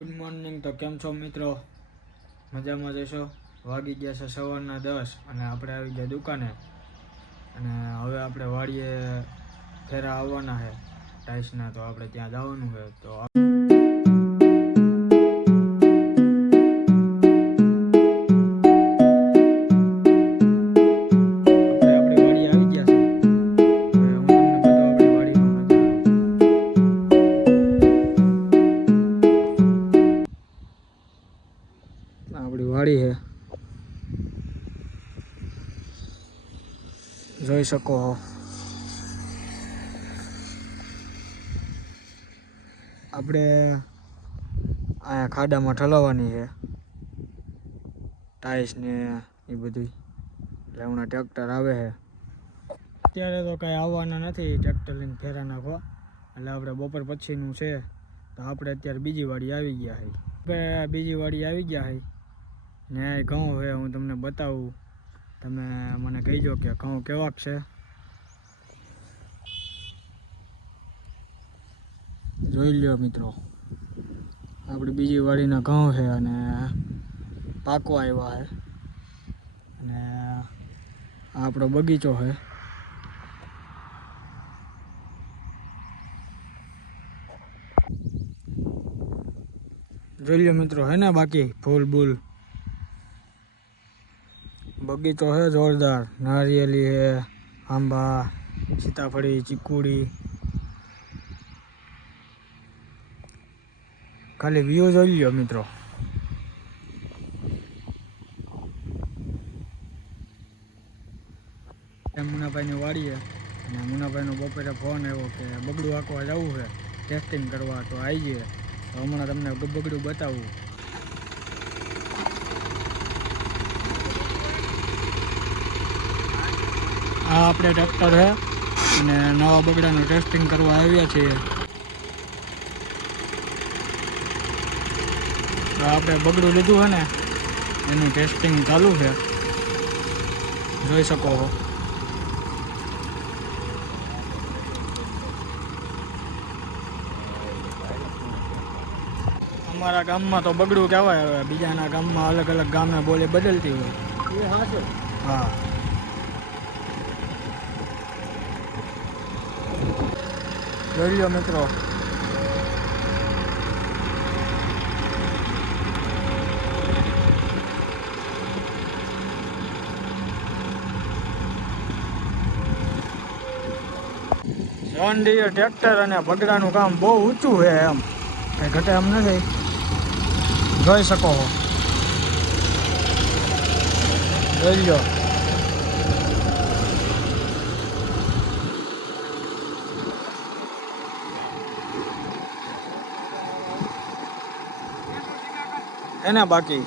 Good morning. તો કેમ છો મિત્રો? મજામાં જશો? વાગી ગયા છે સવારના 10 અને આપણે આવી ગયા દુકાને. અને હવે આપણે વાડીએ ફેરા આવવાના છે ટાઈલ્સના, તો આપણે ત્યાં જવાનું છે. તો આપણે આપણી વાડી આવી ગયા છે. હવે હું તમને બતાવું આપણી વાડીનો નજારો. આપણી વાડી છે, જોઈ શકો છો. આપણે અહીંયા ખાડામાં ઠલવવાની છે ટાઈલ્સ ને એ બધું. એટલે હમણાં ટ્રેક્ટર આવે છે. અત્યારે તો કાંઈ આવવાના નથી ટ્રેક્ટર લઈને ફેરા નાખવા, એટલે આપણે બપોર પછીનું છે. તો આપણે અત્યારે બીજી વાડી આવી ગયા છે. આપણે બીજી વાડી આવી ગયા છે ને ઘઉં છે, હું તમને બતાવું. તમે મને કહીજો કે ઘઉં કેવાક છે. જોઈ લ્યો મિત્રો, આપણી બીજી વાડીના ઘઉં છે અને પાકવા આવ્યા છે. અને આ આપણો બગીચો છે. જોઈ લ્યો મિત્રો, હે ને બાકી ફૂલ બૂલ બગીચો છે જોરદાર. નારિયેલી છે, આંબા, સીતાફળી, ચીકુડી. ખાલી વ્યૂ જોઈ લ્યો મિત્રો. મુનાભાઈની વાડી છે અને મુનાભાઈનો બપોરે ફોન આવ્યો કે બગડું આંકવા જવું છે ટેસ્ટિંગ કરવા. તો આવી જઈએ. તો હમણાં તમને બગડું બતાવું. આ આપણે ટ્રેક્ટર છે અને નવા બગડાનું ટેસ્ટિંગ કરવા આવ્યા છીએ. તો આપણે બગડું લીધું છે ને એનું ટેસ્ટિંગ ચાલુ છે, જોઈ શકો છો. અમારા ગામમાં તો બગડું કહેવાય. હવે બીજાના ગામમાં અલગ અલગ ગામે બોલી બદલતી હોય. હા, જોઈ લો મિત્રો. જોન ડીયર ટ્રેક્ટર અને બગડાનું કામ બહુ ઊંચું છે, એમ કંઈ ઘટે એમ નથી. જોઈ શકો છો. જોઈ લો. એને બાકી